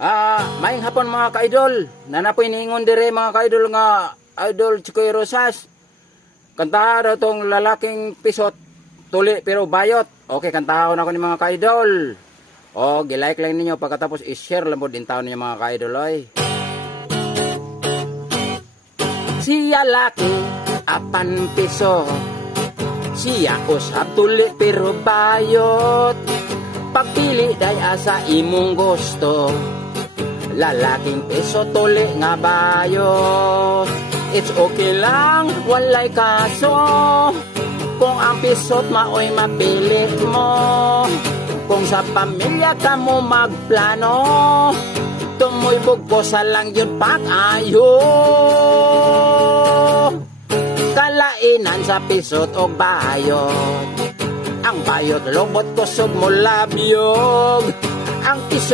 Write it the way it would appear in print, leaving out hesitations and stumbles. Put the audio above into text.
Maing hapon mga ka-idol. Nanapoy ningon dire mga ka-idol nga Idol Chikoy Rosas. Kantahan daw tong lalaking pisot, tuli pero bayot. Okay, kantahan ako ni mga ka-idol. O, gilike lang ninyo pagkatapos i-share lang po din taon ninyo mga ka-idol. Siya laki, 8 piso. Siya usap tuli pero bayot. Pagpili day asa imong gusto. Lalaking piso tuli nga bayot. It's okay lang, walay kaso. Kung ang pisot maoy mapili mo. Kung sa pamilya ka mo magplano, tumoy bugposa lang yun pag-ayo. Kalainan sa pisot o bayot. Ang bayot lobot kusog mo labyog. Ang pisot